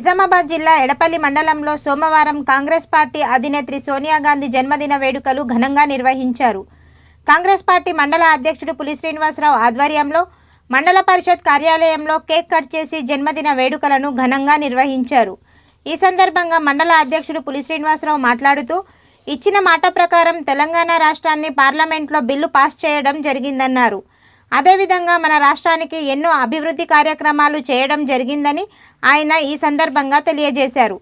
నిజామాబాద్ జిల్లా ఎడపల్లి మండలంలో సోమవారం కాంగ్రెస్ పార్టీ అధినేత్రి సోనియా గాంధీ జన్మదిన వేడుకలు ఘనంగా నిర్వహించారు. కాంగ్రెస్ పార్టీ మండల అధ్యక్షుడు పులి శ్రీనివాసరావు ఆధ్వర్యంలో మండల పరిషత్ కార్యాలయంలో కేక్ కట్ చేసి జన్మదిన వేడుకలను ఘనంగా నిర్వహించారు. ఈ సందర్భంగా మండల అధ్యక్షుడు పులి శ్రీనివాసరావు మాట్లాడుతూ ఇచ్చిన మాట ప్రకారం తెలంగాణ రాష్ట్రాన్ని పార్లమెంట్లో బిల్లు పాస్ చేయడం జరిగిందన్నారు. అదేవిధంగా మన రాష్ట్రానికి ఎన్నో అభివృద్ధి కార్యక్రమాలు చేయడం జరిగిందని ఆయన ఈ సందర్భంగా తెలియజేశారు.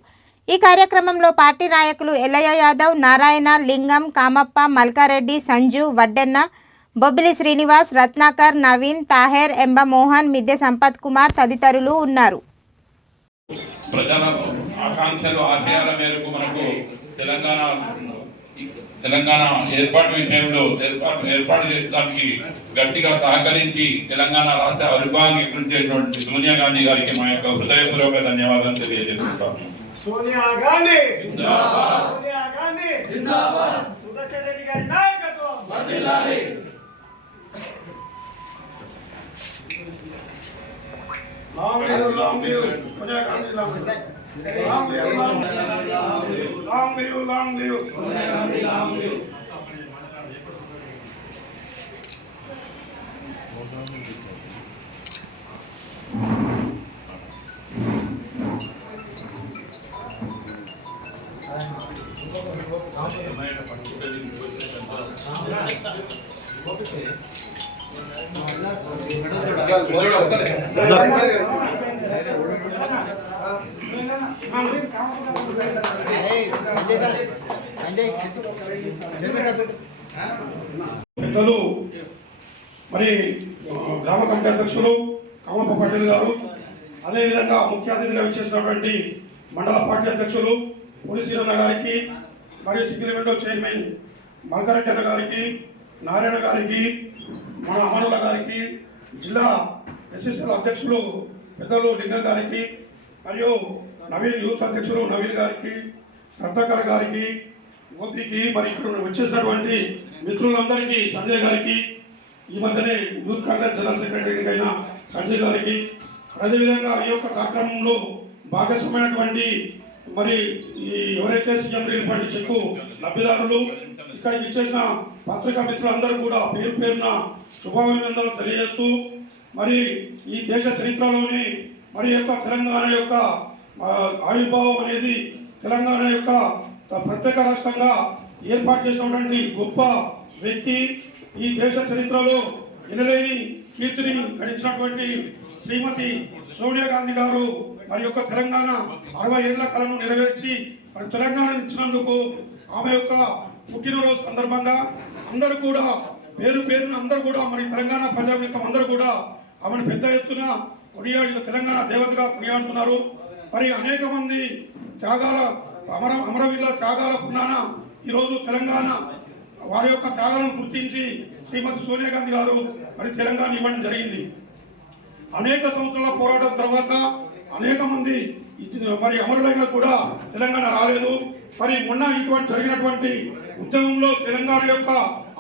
ఈ కార్యక్రమంలో పార్టీ నాయకులు ఎల్లయ్య యాదవ్ నారాయణ లింగం కామప్ప మల్కారెడ్డి సంజు వడ్డెన్న బొబ్బిలి శ్రీనివాస్ రత్నాకర్ నవీన్ తాహెర్ ఎంబ మోహన్ మిద్దె సంపత్ కుమార్ తదితరులు ఉన్నారు. ప్రజల ఆకాంక్షలు ఆశయాల మేరకు మనకు తెలంగాణ తెలంగాణ ఏర్పాటు విషయంలో ఏర్పాటు ఏర్పాటు చేసడానికి గట్టిగా సహకరించి తెలంగాణ రాష్ట్ర అభివృద్ధికి కృషి చేసినటువంటి సోనియా గాంధీ గారికి మా యొక్క హృదయపూర్వక ధన్యవాదాలు తెలియజేస్తున్నాను సోనియా గాంధీ సోనియా గాంధీ సుదర్శన్ రెడ్డి గారి నాయకత్వం Long live, long live, Sonia Gandhi, long live. Long live, long live. Long long live long live long live ఒక్కలే పెద్దలు మరి గ్రామ కమిటీ అధ్యక్షులు కామప్ప పటేల్ గారు అదేవిధంగా ముఖ్య అతిథిగా విచ్చేసినటువంటి మండల పార్టీ అధ్యక్షులు పులి గారికి మరియు సిగ్గిలి విండో చైర్మన్ మల్కారెడ్డి గారికి నారాయణ గారికి మన అమరుల గారికి జిల్లా ఎస్ఎస్ఎల్ అధ్యక్షులు పెద్దలు లింగం గారికి మరియు నవీన్ యూత్ అధ్యక్షులు నవీన్ గారికి రత్నాకర్ గారికి మోదీకి మరి ఇక్కడ వచ్చేసినటువంటి మిత్రులందరికీ సంజయ్ గారికి ఈ మధ్యనే యూత్ కాంగ్రెస్ జనరల్ సెక్రటరీ అయిన సంజయ్ గారికి అదేవిధంగా ఈ యొక్క కార్యక్రమంలో భాగస్వామైనటువంటి మరి ఈ ఎవరైతే సీఎం రిలీఫ్ ఫండ్ చెక్కు లబ్ధిదారులు ఇక్కడికి ఇచ్చేసిన పత్రికా మిత్రులందరూ కూడా పేరు పేరున శుభాభినందనలు తెలియజేస్తూ మరి ఈ దేశ చరిత్రలోని మరి యొక్క తెలంగాణ యొక్క ఆవిర్భావం అనేది తెలంగాణ యొక్క ప్రత్యేక రాష్ట్రంగా ఏర్పాటు చేసినటువంటి గొప్ప వ్యక్తి ఈ దేశ చరిత్రలో ఎనలేని కీర్తిని గడించినటువంటి శ్రీమతి సోనియా గాంధీ గారు మరి యొక్క తెలంగాణ అరవై ఏళ్ళ కళను నెరవేర్చి మరి తెలంగాణ ఇచ్చినందుకు ఆమె యొక్క పుట్టినరోజు సందర్భంగా అందరూ కూడా పేరు పేరున అందరూ కూడా మరి తెలంగాణ ప్రజల యొక్క అందరూ కూడా ఆమెను పెద్ద ఎత్తున కొనియాడు తెలంగాణ దేవతగా కొనియాడుతున్నారు. మరి అనేక మంది త్యాగాల అమర అమరవీరుల త్యాగాల పున్నాన ఈరోజు తెలంగాణ వారి యొక్క త్యాగాలను గుర్తించి శ్రీమతి సోనియా గాంధీ గారు మరి తెలంగాణ ఇవ్వడం జరిగింది. అనేక సంవత్సరాల పోరాటం తర్వాత అనేక మంది మరి అమరులైనా కూడా తెలంగాణ రాలేదు. మరి మొన్న ఇటువంటి జరిగినటువంటి ఉద్యమంలో తెలంగాణ యొక్క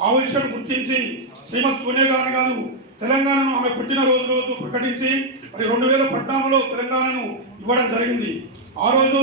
ఆవేశాన్ని గుర్తించి శ్రీమతి సోనియా గాంధీ గారు తెలంగాణను ఆమె పుట్టిన రోజు ప్రకటించి మరి రెండు వేల పద్నాలుగులో తెలంగాణను ఇవ్వడం జరిగింది. ఆ రోజు